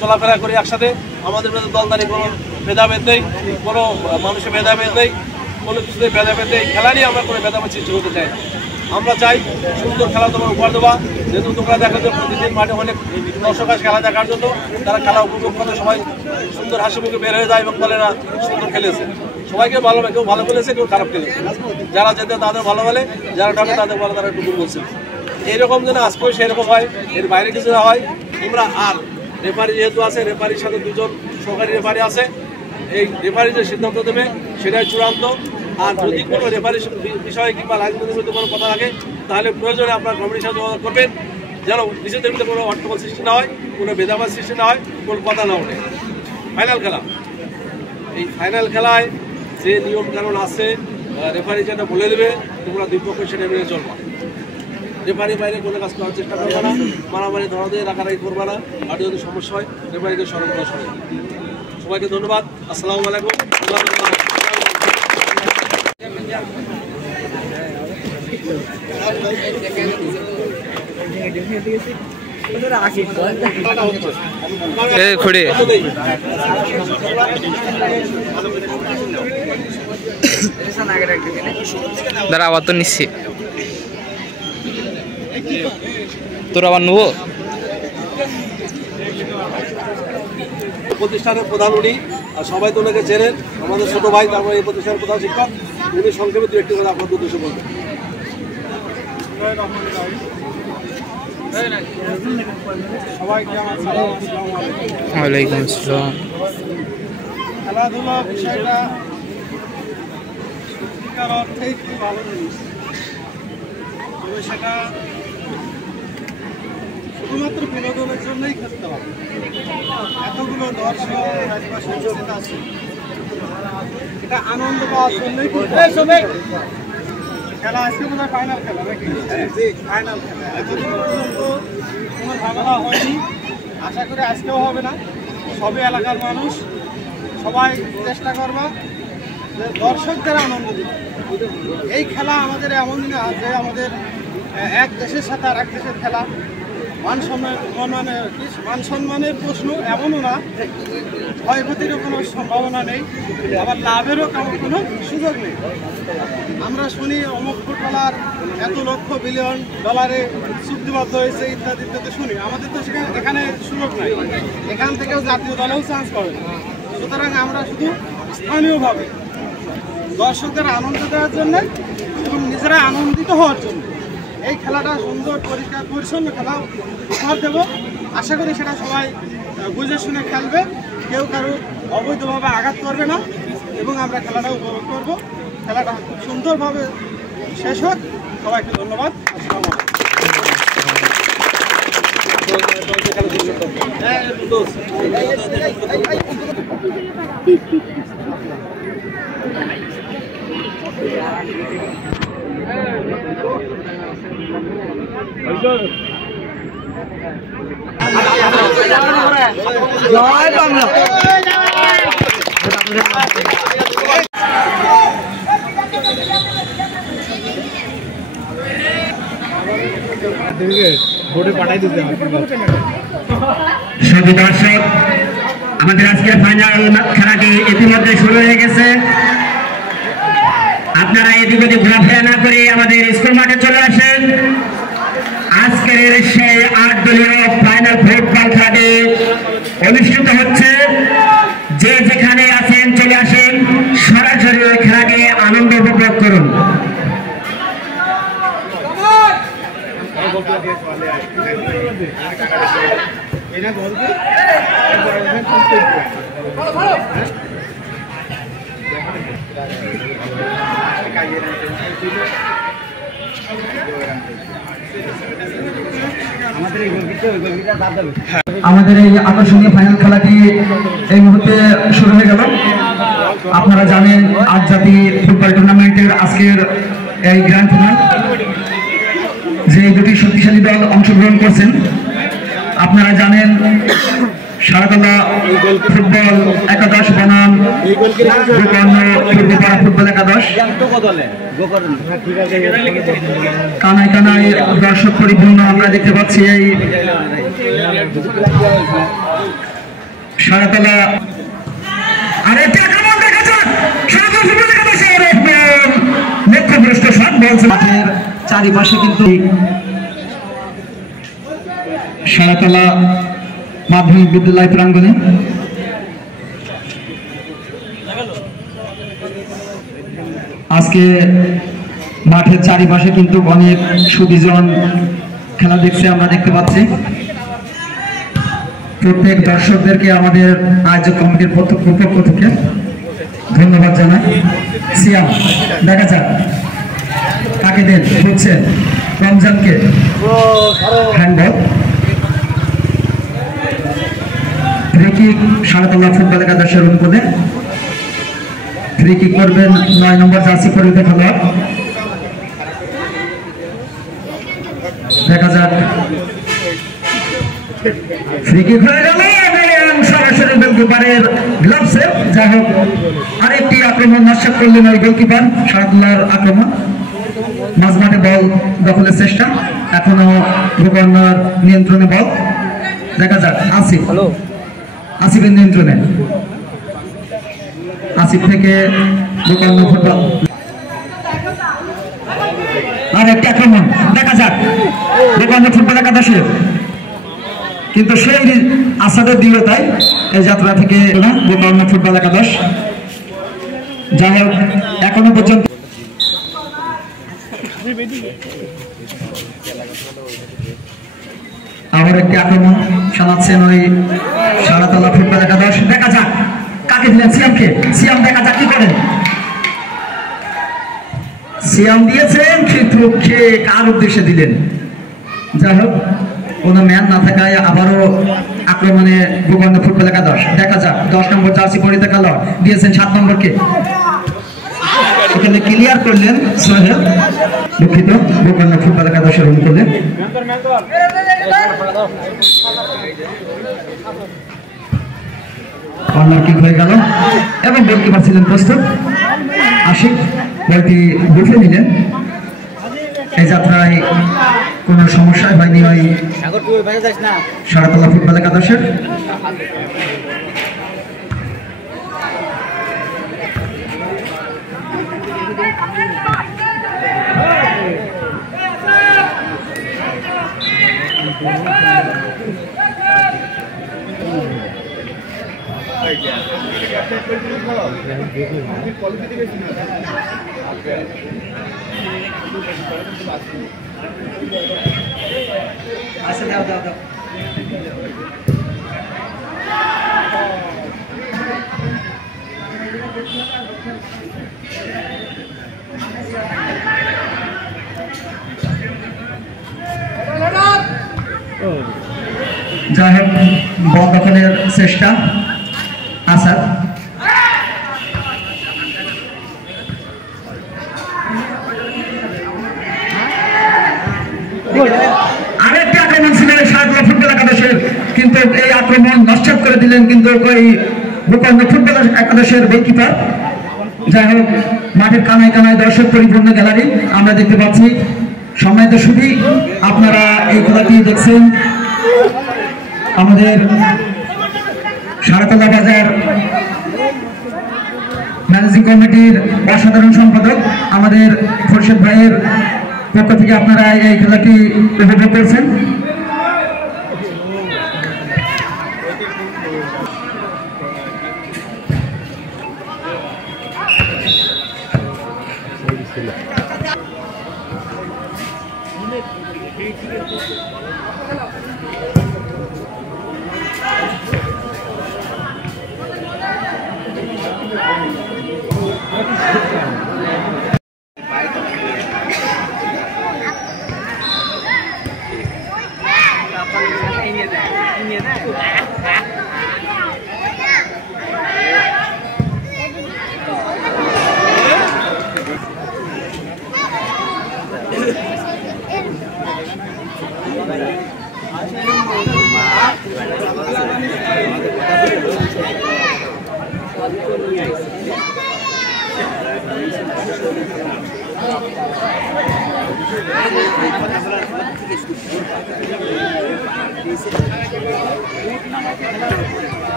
চলাফেরা করি একসাথে। আমাদের মধ্যে দলদারি কোনো ভেদাভেদ নেই, কোনো মানুষের ভেদাভেদ নেই, কোনো কিছুতে ভেদাভেদ নেই। খেলা নিয়ে আমরা কোনো ভেদাভেদ সৃষ্টি করতে চাই। আমরা চাই সুন্দর খেলা তোমার উপহার দেওয়া। যেহেতু তোমরা দেখো যে প্রতিদিন মাঠে অনেক দর্শক আসে খেলা দেখার জন্য, তারা খেলা উপভোগ করে সবাই সুন্দর হাসি মুখে বের হয়ে যায় এবং বলে না সুন্দর খেলেছে। সবাইকে ভালো, কেউ ভালো খেলেছে, কেউ খারাপ খেলেছে। যারা যেতে তাদের ভালো বলে, যারা ঢাকে তাদের ভালো, তারা একটু বলছে। এইরকম যেন আজকেও সেরকম হয়, এর বাইরে কিছু না হয়। তোমরা আর রেফারি যেহেতু আছে, রেফারির সাথে দুজন সহকারী রেফারি আছে। এই রেফারি যে সিদ্ধান্ত দেবে সেটাই চূড়ান্ত। আর যদি কোনো রেফারির বিষয়ে কিংবা লাইনগুলির মধ্যে কোনো কথা থাকে, তাহলে প্রয়োজনে আপনার কমিটির সাথে যোগাযোগ করবেন, যেন নিজেদের মধ্যে কোনো হট্টগোল সৃষ্টি না হয়, কোনো ভেদাভেদ সৃষ্টি না হয়, কোনো কথা না ওঠে। ফাইনাল খেলা, এই ফাইনাল খেলায় যে নিয়ম কানুন আছে রেফারি যেটা বলে দেবে, তোমরা দুই পক্ষে সেটা মেনে চলবা। রেফারি বাইরে কোনো কাজ করার চেষ্টা করবে না, মারামারি ধরা দিয়ে রাখারাখি করবে না। আর যদি সমস্যা হয় রেফারিকে স্মরণ করা সবাই। সবাইকে ধন্যবাদ। আসসালামু আলাইকুম। দাঁড়া আবার তো নিচ্ছি, তোর আবার নেবো। প্রতিষ্ঠানের প্রধান উনি, আর সবাই তো ওনাকে চেনেন, আমাদের ছোট ভাই, তারপরে এই প্রতিষ্ঠানের প্রধান শিক্ষক। উনি সংক্ষেপে দু একটি কথা আপনার উদ্দেশ্যে বলবেন। সবাইকে আমার সালাম, আসসালামু আলাইকুম। ওয়ালাইকুম আসসালাম। খেলাধুলা বিষয়টা সত্যিকার অর্থেই খুব ভালো জিনিস, তবে সেটা শুধুমাত্র বিনোদনের জন্যই খেলতে হবে। এতগুলো দর্শক আছে, এটা আনন্দ পাওয়ার জন্যই খেলা। আজকে বোধ হয় ফাইনাল খেলা নাকি? ফাইনাল খেলা। এতদিন পর্যন্ত কোনো ঝামেলা হয়নি, আশা করি আজকেও হবে না। সবই এলাকার মানুষ, সবাই চেষ্টা করবা যে দর্শকদের আনন্দ দিতে। এই খেলা আমাদের এমন দিনে আছে, আমাদের এক দেশের সাথে আর এক দেশের খেলা। মান সম্মানের প্রশ্ন এমনও না, ক্ষয়ক্ষতিরও কোনো সম্ভাবনা নেই, আবার লাভেরও কোনো সুযোগ নেই। আমরা শুনি অমুক ফুটবলার এত লক্ষ বিলিয়ন ডলারে চুক্তিবদ্ধ হয়েছে ইত্যাদি ইত্যাদি শুনি। আমাদের তো এখানে সুযোগ নাই, এখান থেকেও জাতীয় দলেও চান্স পাবে। সুতরাং আমরা শুধু স্থানীয়ভাবে দর্শকদের আনন্দ দেওয়ার জন্য এবং নিজেরা আনন্দিত হওয়ার জন্য এই খেলাটা সুন্দর পরিষ্কার পরিচ্ছন্ন খেলা উপহার দেব। আশা করি সেটা সবাই বুঝে শুনে খেলবে, কেউ কারো অবৈধভাবে আঘাত করবে না এবং আমরা খেলাটা উপভোগ করব। খেলাটা খুব সুন্দরভাবে শেষ হোক। সবাইকে ধন্যবাদ। আসসালামু শুধু দর্শক, আমাদের আজকের ফাইনাল খেলাটি ইতিমধ্যে শুরু হয়ে গেছে। আপনারা এদিক ওদিক ঘোরাফেরা না করে আমাদের স্কুল মাঠে চলে আসেন। আজকের সেই 8 দলীয় ফাইনাল ফুটবল খেলাটি অনুষ্ঠিত হচ্ছে। যে যেখানে আছেন চলে আসেন, সরাসরি ওই খেলাটি আনন্দ উপভোগ করুন। আমাদের এই আকর্ষণীয় ফাইনাল খেলাটি এই মুহূর্তে শুরু হয়ে গেল। আপনারা জানেন আন্তর্জাতিক ফুটবল টুর্নামেন্টের আজকের এই গ্র্যান্ড ফাইনাল, যে দুটি শক্তিশালী দল অংশগ্রহণ করছেন। আপনারা জানেন সারাতলা ফুটবল একাদশ বনাম পূর্বপাড়া ফুটবল একাদশ। কানায় কানায় দর্শক পরিপূর্ণ আমরা দেখতে পাচ্ছি এই সারাতলা আরেকটি আক্রমণ দেখা যাক লক্ষ্যভ্রষ্ট শট বলছে মাঠের চারিপাশে কিন্তু সারাতলা মাধ্যমিক বিদ্যালয় প্রাঙ্গণে আজকে মাঠের চারিপাশে কিন্তু অনেক সুবিজন খেলা দেখছে আমরা দেখতে পাচ্ছি। প্রত্যেক দর্শকদেরকে আমাদের আয়োজক কমিটির পক্ষ থেকে ধন্যবাদ জানাই। সিয়াম দেখা যাক কাকে দেন বুঝছেন রমজানকে হ্যান্ডবল ফ্রি কিক সারাতলা ফুটবল একাদশের অনুপদে ফ্রি কিক করবেন 9 নম্বর জার্সি পরিহিত খেলোয়াড়। দেখা যাক ফ্রি কিক হয়ে গেল সরাসরি গোলকিপারের গ্লাভসে। যাই হোক আরেকটি আক্রমণ নস্যাৎ করলেন ওই গোলকিপার সারাতলার আক্রমণ। মাঝমাঠে বল দখলের চেষ্টা এখনো গোকর্ণার নিয়ন্ত্রণে বল। দেখা যাক আসিফের নিয়ন্ত্রণে আসিফ থেকে গোকর্ণ ফুটবল আর একটি আক্রমণ দেখা যাক গোকর্ণ ফুটবল একাদশের কিন্তু সেই আসাদের দৃঢ়তায় এই যাত্রা থেকে গোকর্ণ ফুটবল একাদশ। যাই হোক এখনো পর্যন্ত আবার একটি আক্রমণ চালাচ্ছেন ওই সারাতলা ফুটবল একাদশ। দেখা যাক কাকে দিলেন সিয়ামকে। সিয়াম দেখা যাক কি করেন। সিয়াম দিয়েছেন কিন্তু কার উদ্দেশ্যে দিলেন। যাই হোক কোনো ম্যান না থাকায় আবারও আক্রমণে গোকর্ণ ফুটবল একাদশ। দেখা যাক 10 নম্বর জার্সি পরিহিত খেলোয়াড় দিয়েছেন 7 নম্বরকে। এখানে ক্লিয়ার করলেন সোহেল দুঃখিত গোকর্ণ ফুটবল একাদশের অনুকূলে। কর্নার কিক হয়ে গেল এবং গোলকিপার ছিলেন প্রস্তুত। আশিক বলটি বুঝে নিলেন। এই যাত্রায় কোনো সমস্যা হয়নি ওই সারাতলা ফুটবল একাদশের। আচ্ছা দাও দাও দাও যাই হোক বল দখলের চেষ্টা আসাদ। আরেকটি আক্রমণ ছিল সারাতলা ফুটবল একাদশের কিন্তু এই আক্রমণ নস্যাৎ করে দিলেন কিন্তু ওই গোকর্ণ ফুটবল একাদশের গোলকিপার। যাই হোক মাঠের কানায় কানায় দর্শক পরিপূর্ণ গ্যালারি আমরা দেখতে পাচ্ছি। সম্মানিত সুধী আপনারা এই খেলাটি দেখছেন আমাদের সারাতলা বাজার ম্যানেজিং কমিটির অসাধারণ সম্পাদক আমাদের খোরশেদ ভাইয়ের পক্ষ থেকে আপনারা এই খেলাটি উপভোগ করছেন।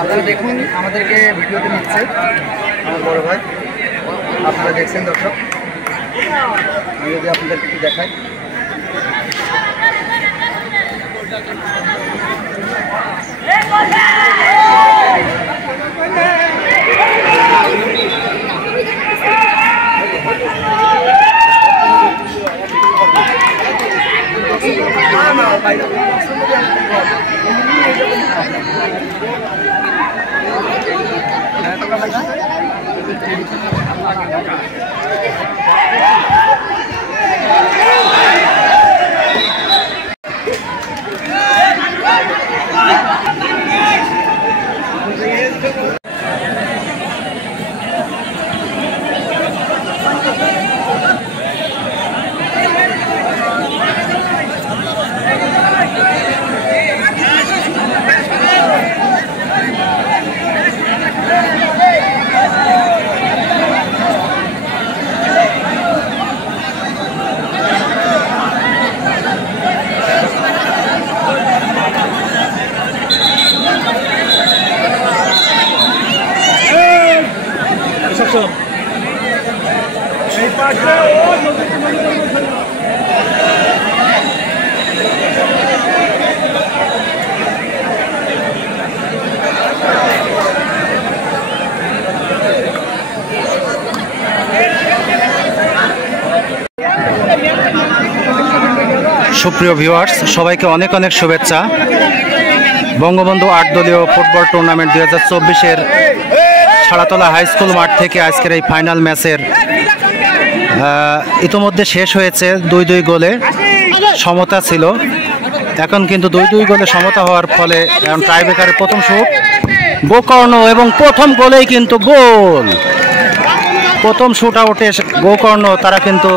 আপনারা দেখুন আমাদেরকে ভিডিওতে নিচ্ছে আমার বড় ভাই, আপনারা দেখছেন দর্শক, আমি যদি আপনাদেরকে একটু দেখাই। সুপ্রিয় ভিউয়ার্স, সবাইকে অনেক অনেক শুভেচ্ছা। বঙ্গবন্ধু 8 দলীয় ফুটবল টুর্নামেন্ট 2024-এর ছাড়াতলা হাই স্কুল মাঠ থেকে আজকের এই ফাইনাল ম্যাচের ইতিমধ্যে শেষ হয়েছে 2-2 গোলে সমতা ছিল। এখন কিন্তু 2-2 গোলে সমতা হওয়ার ফলে এখন টাইব্রেকারের প্রথম শুট গোকর্ণ, এবং প্রথম গোলেই কিন্তু গোল। প্রথম শুট আউটে গোকর্ণ তারা কিন্তু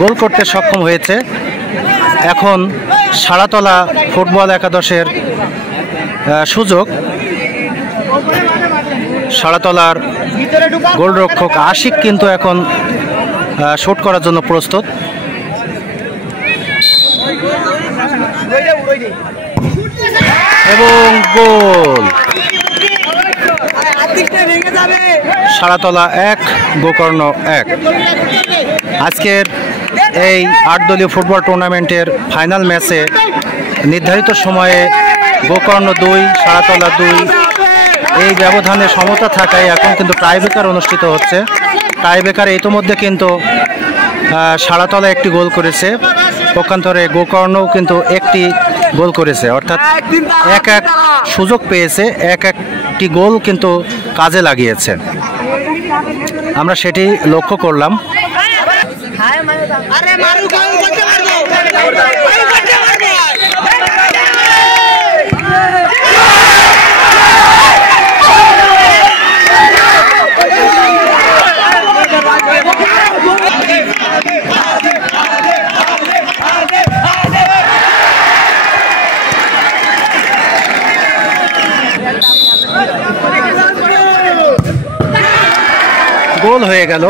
গোল করতে সক্ষম হয়েছে। এখন ছাড়াতলা ফুটবল একাদশের সুযোগ। ছাড়াতলার গোলরক্ষক আশিক কিন্তু এখন শুট করার জন্য প্রস্তুত। এবং গোল। ছাড়াতলা 1 গোকর্ণ 1। আজকের এই 8 দলীয় ফুটবল টুর্নামেন্টের ফাইনাল ম্যাচে নির্ধারিত সময়ে গোকর্ণ 2 ছাড়াতলা 2 এই ব্যবধানে সমতা থাকায় এখন কিন্তু টাইব্রেকার অনুষ্ঠিত হচ্ছে। টাইব্রেকারে ইতিমধ্যে কিন্তু ছাড়াতলা একটি গোল করেছে, পক্ষান্তরে গোকর্ণও কিন্তু একটি গোল করেছে, অর্থাৎ এক সুযোগ পেয়েছে, একটি গোল কিন্তু কাজে লাগিয়েছে। আমরা সেটি লক্ষ্য করলাম। গোল হয়ে গেল।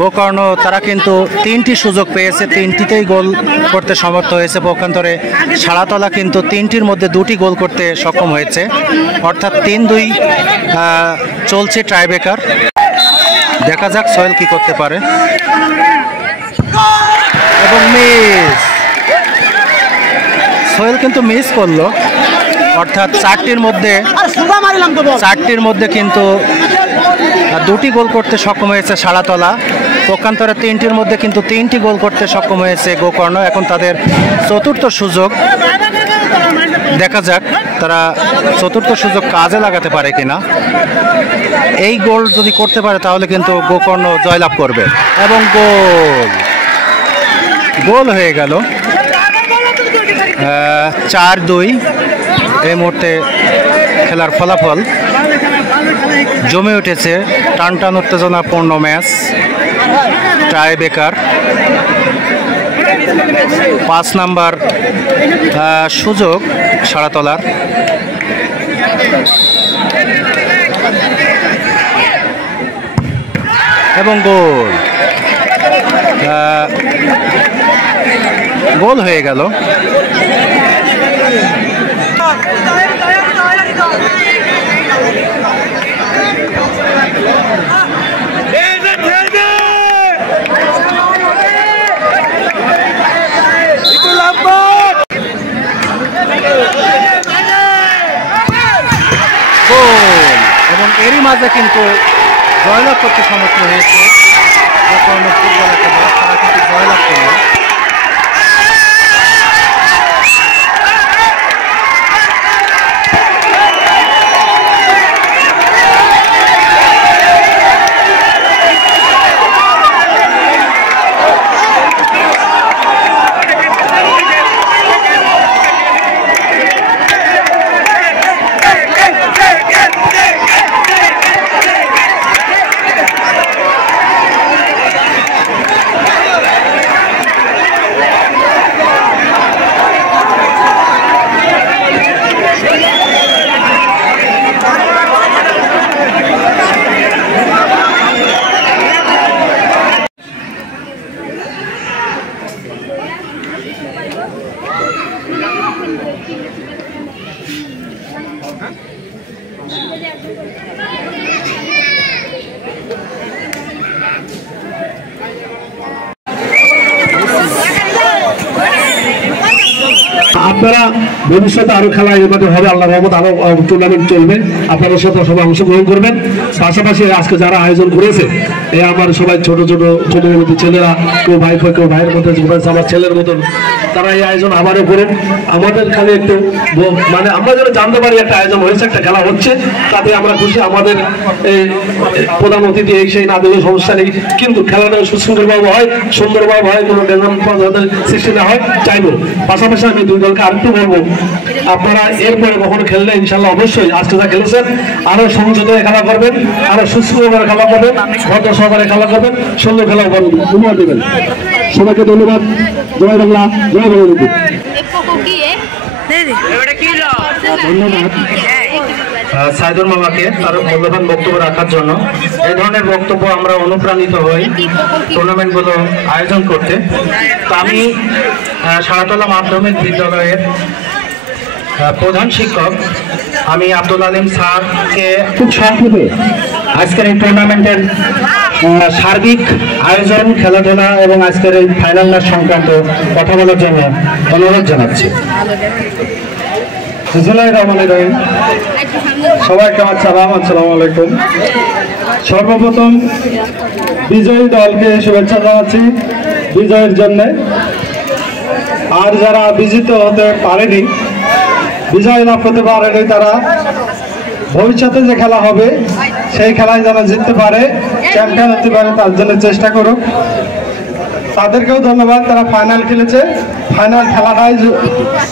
গোকর্ণ তারা কিন্তু 3টি সুযোগ পেয়েছে, 3টিতেই গোল করতে সমর্থ হয়েছে। পক্ষান্তরে ছাড়াতলা কিন্তু 3টির মধ্যে 2টি গোল করতে সক্ষম হয়েছে, অর্থাৎ 3-2 চলছে টাইব্রেকার। দেখা যাক সোহেল কি করতে পারে। এবং মিস, সোহেল কিন্তু মিস করলো, অর্থাৎ 4টির মধ্যে কিন্তু 2টি গোল করতে সক্ষম হয়েছে ছাড়াতলা। পক্ষান্তরে 3টির মধ্যে কিন্তু 3টি গোল করতে সক্ষম হয়েছে গোকর্ণ। এখন তাদের চতুর্থ সুযোগ, দেখা যাক তারা চতুর্থ সুযোগ কাজে লাগাতে পারে কিনা। এই গোল যদি করতে পারে তাহলে কিন্তু গোকর্ণ জয়লাভ করবে। এবং গোল হয়ে গেল। 4-2 এই মুহূর্তে খেলার ফলাফল। জমে উঠেছে টানটান উত্তেজনাপূর্ণ ম্যাচ। টাইব্রেকার 5 নাম্বার সুযোগ ছাড়াতলার। এবং গোল হয়ে গেল। এবং এরই মাঝে কিন্তু জয়লাভ করতে সমর্থ হয়েছে গোকর্ণ ফুটবল একাদশ। তারা কিন্তু জয়লাভ করল। আপনারা ভবিষ্যতে আরো খেলা এর মধ্যে হবে, আল্লাহর রহমত আরো টুর্নামেন্ট চলবে, আপনারা সাথে সবাই অংশগ্রহণ করবেন। পাশাপাশি আজকে যারা আয়োজন করেছে এই আমার সবাই ছোট ছোট ছেলেরা, কেউ ভাই কেউ ভাইয়ের মধ্যে, আমার ছেলের মতন, তারা এই আয়োজন আবারও করেন। আমাদের খালি একটু মানে আমরা যেন জানতে পারি একটা আয়োজন হয়েছে, একটা খেলা হচ্ছে, তাতে আমরা খুশি। আমাদের এই প্রধান অতিথি এই সেই না দিলেও সমস্যা নেই, কিন্তু খেলাটা সুশৃঙ্খলভাবে হয়, সুন্দরভাবে হয়, কোনো বেনাম সৃষ্টি না হয় চাইবো। পাশাপাশি আমি দুই দলকে আরেকটু বলবো, আপনারা এরপরে কখনো খেললে ইনশাল্লাহ অবশ্যই আজকে যা খেলেছেন আরো সংযত খেলা করবেন, আরো সুস্থভাবে খেলা করবেন, ভদ্র সহকারে খেলা করবেন, সুন্দর খেলা করবেন। ধন্যবাদ দেবেন সবাইকে, ধন্যবাদ। জয় বাংলা, জয় বাংলা। ধন্যবাদ সাইদুর মামাকে তার মূল্যবান বক্তব্য রাখার জন্য। এই ধরনের বক্তব্য আমরা অনুপ্রাণিত হই টুর্নামেন্টগুলো আয়োজন করতে। তো আমি সারাতলা মাধ্যমিক বিদ্যালয়ের প্রধান শিক্ষক আমি আব্দুল আলিম স্যারকে খুব সংক্ষেপে আজকের এই টুর্নামেন্টের সার্বিক আয়োজন, খেলাধুলা এবং আজকের এই ফাইনাল ম্যাচ সংক্রান্ত কথা বলার জন্য অনুরোধ জানাচ্ছি। সবাইকে আমার সালাম, আসসালামু আলাইকুম। সর্বপ্রথম বিজয়ী দলকে শুভেচ্ছা জানাচ্ছি বিজয়ের জন্য। আর যারা বিজিত হতে পারেনি, বিজয় লাভ করতে পারেনি, তারা ভবিষ্যতে যে খেলা হবে সেই খেলায় যারা জিততে পারে, চ্যাম্পিয়ন হতে পারে, তার জন্য চেষ্টা করুক। তাদেরকেও ধন্যবাদ, তারা ফাইনাল খেলেছে। ফাইনাল খেলাটাই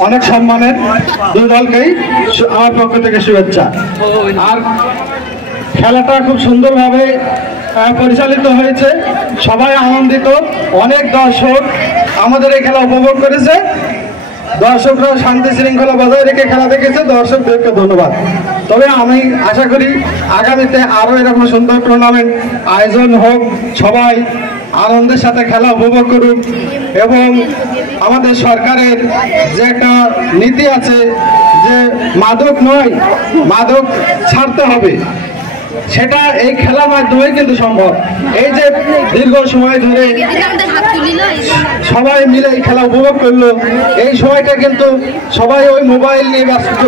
অনেক সম্মানের, দুই দলকেই আমার পক্ষ থেকে শুভেচ্ছা। আর খেলাটা খুব সুন্দরভাবে পরিচালিত হয়েছে, সবাই আনন্দিত, অনেক দর্শক আমাদের এই খেলা উপভোগ করেছে। দর্শকরা শান্তি শৃঙ্খলা বজায় রেখে খেলা দেখেছে, দর্শকদেরকে ধন্যবাদ। তবে আমি আশা করি আগামীতে আরও এরকম সুন্দর টুর্নামেন্ট আয়োজন হোক, সবাই আনন্দের সাথে খেলা উপভোগ করুক। এবং আমাদের সরকারের যে একটা নীতি আছে যে মাদক নয়, মাদক ছাড়তে হবে, সেটা এই খেলার মাধ্যমে কিন্তু সম্ভব। এই যে দীর্ঘ সময় ধরে সবাই মিলে এই খেলা উপভোগ করলো, এই সময়টা কিন্তু সবাই ওই মোবাইল নিয়ে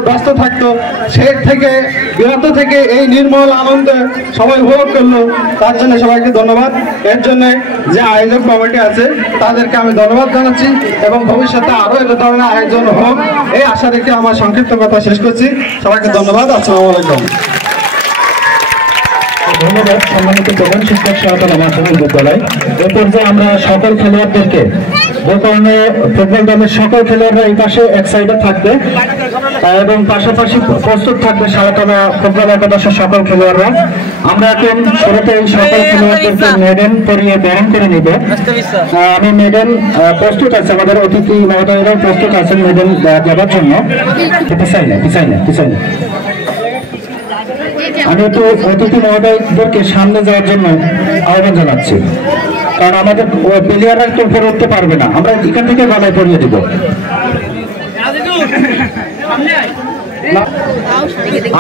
ব্যস্ত থাকতো, সে থেকে বিরত থেকে এই নির্মল আনন্দে সবাই উপভোগ করলো। তার জন্য সবাইকে ধন্যবাদ। এর জন্য যে আয়োজক কমিটি আছে তাদেরকে আমি ধন্যবাদ জানাচ্ছি এবং ভবিষ্যতে আরও এ ধরনের আয়োজন হোক এই আশা রেখে আমার সংক্ষিপ্ত কথা শেষ করছি। সবাইকে ধন্যবাদ, আসসালামু আলাইকুম। ধন্যবাদ সম্মানিত প্রধান শিক্ষক সারাতলা মাধ্যমিক বিদ্যালয়। এ পর্যায়ে আমরা সকল খেলোয়াড়দেরকে, গোকর্ণ ফুটবল দলের সকল খেলোয়াড়রা এই পাশে এক সাইডে থাকবে এবং পাশাপাশি প্রস্তুত থাকবে সারাতলা ফুটবল একাদশের সকল খেলোয়াড়রা। আমরা এখন শুরুতে এই সকল খেলোয়াড়দেরকে মেডেল পরিয়ে বরণ করে নিব। আমি মেডেল প্রস্তুত আছে, আমাদের অতিথি মহোদয়েরাও প্রস্তুত আছেন মেডেল দেওয়ার জন্য। পিছাই না আমি একটু অতিথি মহোদয়দেরকে সামনে যাওয়ার জন্য আহ্বান জানাচ্ছি, কারণ আমাদের প্লেয়াররা একটু উপরে উঠতে পারবে না, আমরা এখান থেকে গলায় পরিয়ে দিব।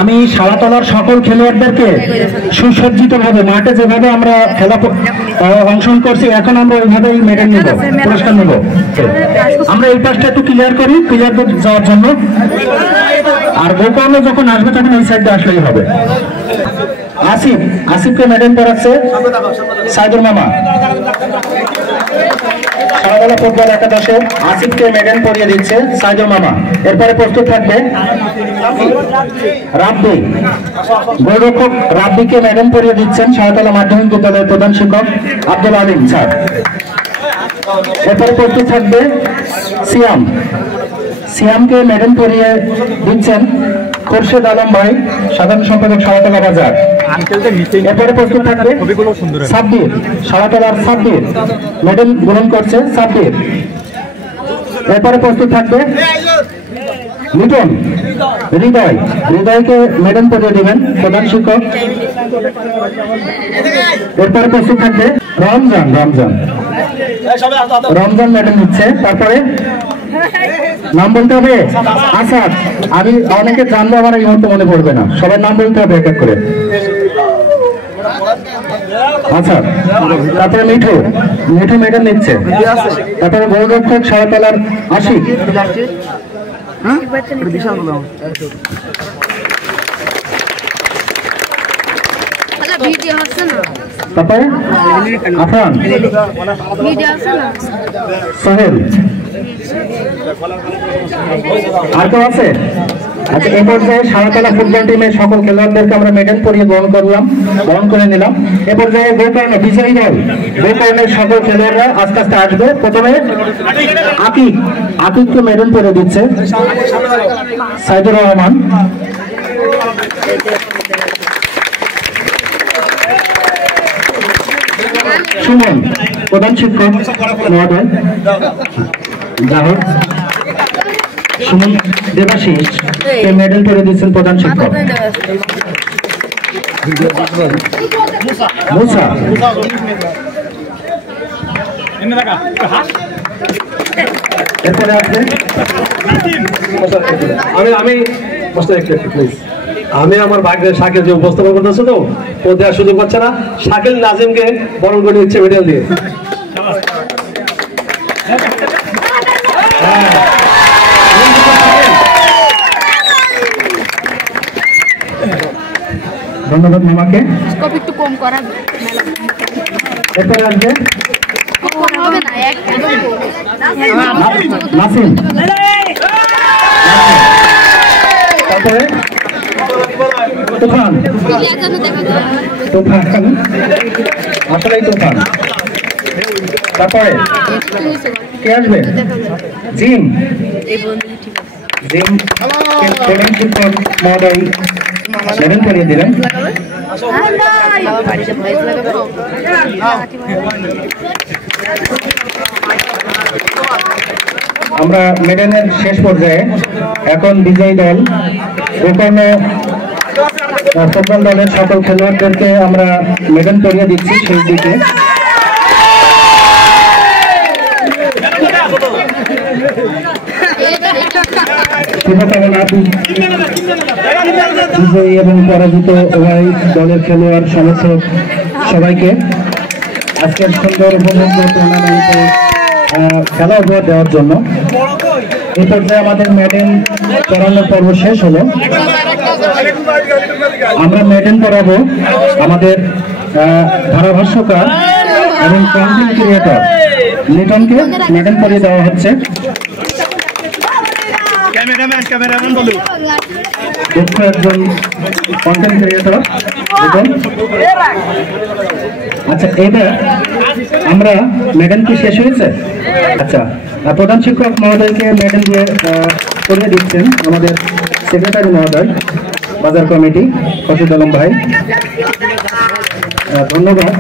আমি সারাতলার সকল খেলোয়াড়দেরকে সুসজ্জিতভাবে মাঠে যেভাবে আমরা খেলা অংশগ্রহণ করছি, এখন আমরা ওইভাবেই মেডেল নেব, পুরস্কার নেব। আমরা এই পাশটা একটু ক্লিয়ার করি প্লেয়ারদের যাওয়ার জন্য। আর গোকর্ণ যখন আসবে তখন এই সাইডে আসলেই হবে। আসিফকে মেডেল পড়াচ্ছে সাইদুর মামা। সারাতলা ফুটবল একাদশে আসিফকে মেডেল পরিয়ে দিচ্ছে সাইদুর মামা। এরপরে প্রস্তুত থাকবে রাব্বি, গোলরক্ষক রাব্বিকে মেডেল পরিয়ে দিচ্ছেন সারাতলা মাধ্যমিক বিদ্যালয়ের প্রধান শিক্ষক আব্দুল আলিম স্যার। এরপরে প্রস্তুত থাকবে সিয়ামকে মেডেল পরিয়ে দিচ্ছেন খোরশেদ আলম ভাই, সাধারণ সম্পাদক সারাতলা বাজার। এরপরে প্রস্তুত থাকবে সাব্বির, সারাতলার সাব্বির মেডেল গ্রহণ করছে সাব্বির। এরপরে প্রস্তুত থাকবে লিটন হৃদয়কে মেডেল পরিয়ে দেবেন প্রধান শিক্ষক। এরপরে প্রস্তুত থাকবে রমজান মেডেল নিচ্ছে। তারপরে নাম বলতে হবে আসাদ। আমি অনেকে জানবো, আমার এই মুহূর্তে মনে পড়বে না, সবার নাম বলতে হবে এক এক করে। আচ্ছা, তারপরে মিঠু মেডেল নিচ্ছে। তারপরে গোলরক্ষক সারাতলার আশিক। তারপরে আফরান, সোহেল, আর কেউ আছে? আচ্ছা, এই পর্যায়ে সারাতলা ফুটবল টিমের সকল খেলোয়াড়দেরকে আমরা মেডেল পরিয়ে বরণ করে নিলাম। এ পর্যায়ে গোকর্ণ বিজয়ী দল, গোকর্ণের সকল খেলোয়াড়রা আস্তে আস্তে আসবে। প্রথমে আকিবকে মেডেল পরে দিচ্ছে সাইদুর রহমান। সুমন প্রধান শিক্ষক মহোদয়, যাহোক সুমন দেবাশিস কে মেডেল পরে দিচ্ছেন প্রধান শিক্ষক। মুসা, এরপরে আছে আমি আমার ভাগ্যের শাকিল যে উপস্থাপন করতেছে তো ও দেওয়ার সুযোগ পাচ্ছে না। শাকিল নাজিমকে বরণ করে দিচ্ছে মেডেল দিয়ে। ধন্যবাদ মামাকে। একটু কম করা এরপরে আসবে নাসিম, তারপরে তুফান, আসলেই তুফান। তারপরে কে আসবে? জিম, প্রধান শিক্ষক মহোদয় মেডেল পরিয়ে দিলেন। আমরা মেডেলের শেষ পর্যায়ে এখন বিজয়ী দল গোকর্ণ ফুটবল দলের সকল খেলোয়াড়দেরকে আমরা মেডেল পরিয়ে দিচ্ছি সেই দিকে। শুভকামনা বিজয়ী এবং পরাজিত উভয় দলের খেলোয়াড় সমর্থক সবাইকে আজকের সুন্দর উপভোগ্য টুর্নামেন্টে খেলা উপহার দেওয়ার জন্য। এই পর্যায়ে আমাদের মেডেল পড়ানোর পর্ব শেষ হলো। আমরা মেডেল পড়াবো আমাদের ধারাভাষ্যকার এবং কন্টেন্ট ক্রিয়েটর লিটনকে মেডেল পরিয়ে দেওয়া হচ্ছে। দক্ষ একজন কন্টেন্ট ক্রিয়েটর লিটন। আচ্ছা, এবার আমরা মেডেল কি শেষ হয়েছে? আচ্ছা, প্রধান শিক্ষক মহোদয়কে মেডেল দিয়ে পরিয়ে দিচ্ছেন আমাদের সেক্রেটারি মহোদয়, বাজার কমিটি খসিদ আলম ভাই। ধন্যবাদ।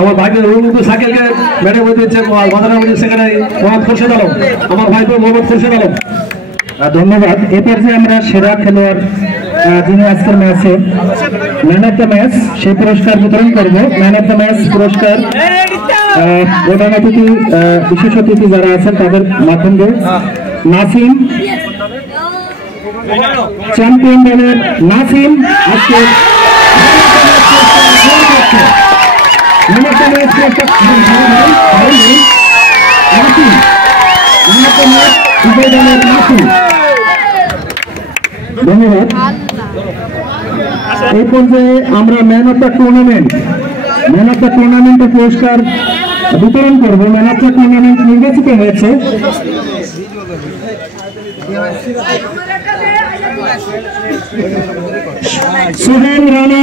আমার ভাইকে সাইকেলকে মেডেল পরিয়ে দিচ্ছে বাজার কমিটির সেক্রেটারি মোহাম্মদ খসিদ আলম, আমার ভাই মোহাম্মদ খসিদ আলম। ধন্যবাদ। এরপর যে আমরা সেরা খেলোয়াড় যিনি আজকের ম্যাচে ম্যান অফ দ্য ম্যাচ সেই পুরস্কার বিতরণ করবো। ম্যান অফ দ্য ম্যাচ পুরস্কার প্রধান অতিথি বিশেষ অতিথি যারা আছেন তাদের মাধ্যমে নাসিম, চ্যাম্পিয়ন দলের নাসিম আজকে ধন্যবাদ। এই পর্যায়ে আমরা ম্যান অফ দ্য টুর্নামেন্টের পুরস্কার বিতরণ করব। ম্যান অফ দ্য টুর্নামেন্ট নির্বাচিত হয়েছে সোহেল রানা,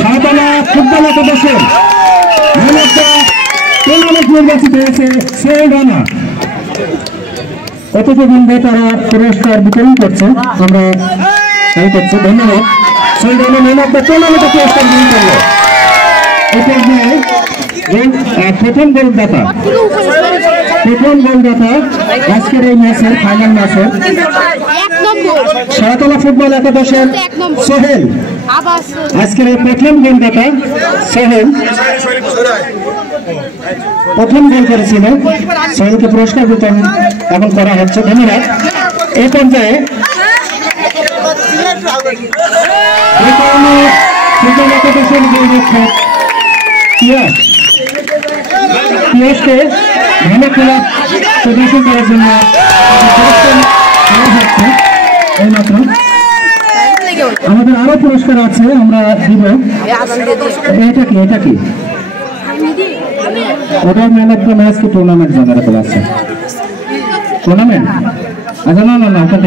সাতলা ফুটবল একাদশের ম্যান অফ দ্য টুর্নামেন্ট নির্বাচিত হয়েছে সোহেল রানা। অতিথিবৃন্দ তারা পুরস্কার বিতরণ করছে, আমরা তাই করছি। ধন্যবাদ। Sohel Rana man of the টুর্নামেন্টের পুরস্কার গ্রহণ করলো। এই পর্যায়ে প্রথম গোলদাতা আজকের এই ম্যাচের ফাইনাল ম্যাচের সারাতলা ফুটবল একাদশের সোহেল, আজকের এই প্রথম গোলদাতা সোহেল প্রথম গোল করেছিল। সোহেলকে পুরস্কার বিতরণ এখন করা হচ্ছে। ধন্যবাদ। এই পর্যায়ে ফুটবল একাদশের গোলরক্ষক পিয়াসকে ভালো খেলা প্রদর্শন করার জন্য এইমাত্র আমাদের আরো পুরস্কার আছে, আমরা দিব। এটা কি ওটা ম্যান অফ দ্য ম্যাচ কি টুর্নামেন্ট জেনারেল আছে টুর্নামেন্ট? আচ্ছা না ওখান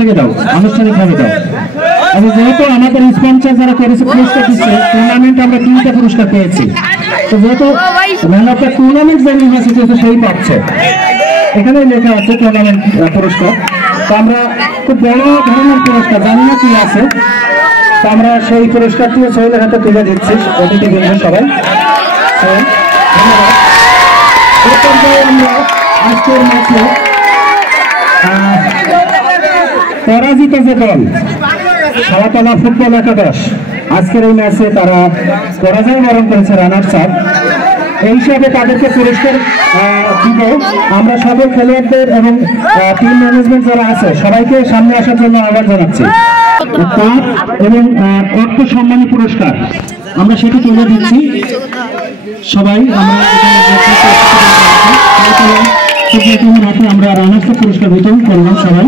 থেকে দাও আনুষ্ঠানিকভাবে দাও। আচ্ছা, যেহেতু আমাদের স্পন্সর যারা করেছে পুরস্কার দিচ্ছে, টুর্নামেন্ট আমরা 3টা পুরস্কার পেয়েছি, তো যেহেতু ম্যান অফ দ্য টুর্নামেন্ট যে ইউনিভার্সিটি আছে সেই পাচ্ছে, এখানে লেখা আছে টুর্নামেন্ট পুরস্কার। তো আমরা খুব বড় ধরনের পুরস্কার, জানি না কি আছে, তো আমরা সেই পুরস্কারটিও সোহেলের হাতে তুলে দিচ্ছি অতিথিবৃন্দ সবাই। ধন্যবাদ। আমরা আজকের ম্যাচে পরাজিত যে দল সারাতলা ফুটবল একাদশ, আজকের এই ম্যাচে তারা পরাজয় বরণ করেছে, রানার্স আপ। এই হিসাবে তাদেরকে পুরস্কার দিব। আমরা সকল খেলোয়াড়দের এবং টিম ম্যানেজমেন্ট যারা আছে সবাইকে সামনে আসার জন্য আহ্বান জানাচ্ছি। কাপ এবং অর্থ সম্মানী পুরস্কার আমরা সেটি তুলে দিচ্ছি সবাই। আমরা রানার্স পুরস্কার বিতরণ করলাম সবাই।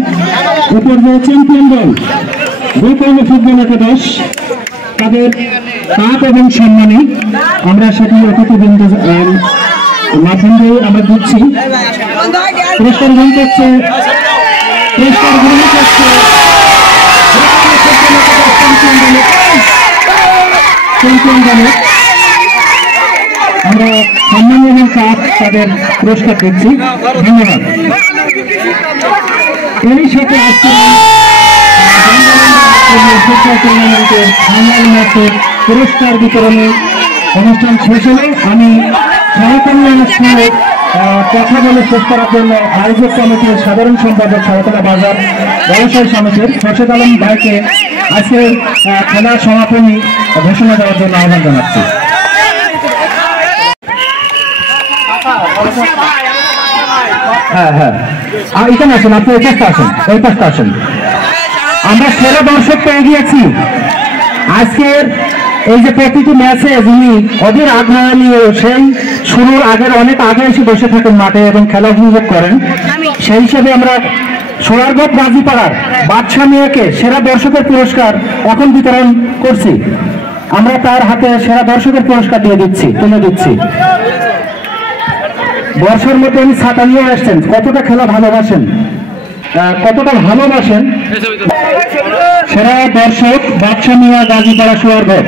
এরপর যে চ্যাম্পিয়ন দল গোকর্ণ ফুটবল একাদশ, তাদের কাপ এবং সম্মানী আমরা সেটি অতিথিবৃন্দ মাধ্যম দিয়ে আমরা দিচ্ছি। পুরস্কার গ্রহণ করছে চ্যাম্পিয়ন দলে আমরা সম্মান এবং কাপ তাদের পুরস্কার দিচ্ছি। ধন্যবাদ। এরই সাথে আজকে টুর্নামেন্টের ফাইনাল ম্যাচে পুরস্কার বিতরণের অনুষ্ঠান শেষ হলে আমি সারাতলা স্কুলে কথা বলে শেষ করার জন্য আয়োজক কমিটির সাধারণ সম্পাদক সারাতলা বাজার ব্যবসায়ী সমিতির খোরশেদ আলম ভাইকে আজকে খেলার সমাপনী ঘোষণা দেওয়ার জন্য আহ্বান জানাচ্ছি। হ্যাঁ এখানে আসেন, আপনি এই পাশটা আসেন। আমরা সেরা দর্শক পেয়ে গিয়েছি আজকের এই যে প্রতিটি ম্যাচে, যিনি অধীর আগ্রহ নিয়ে সেই শুরুর আগের অনেক আগে এসে বসে থাকেন মাঠে এবং খেলা উপভোগ করেন। সেই হিসাবে আমরা সোনারগাঁও রাজিপাড়ার বাদশা মিয়াকে সেরা দর্শকের পুরস্কার এখন বিতরণ করছি। আমরা তার হাতে সেরা দর্শকের পুরস্কার তুলে দিচ্ছি। বর্ষার মধ্যে উনি ছাতা নিয়ে আসছেন, কতটা খেলা ভালোবাসেন, সেরা দর্শক বাদশা মিয়া গাজীপাড়া সোনারগাঁও।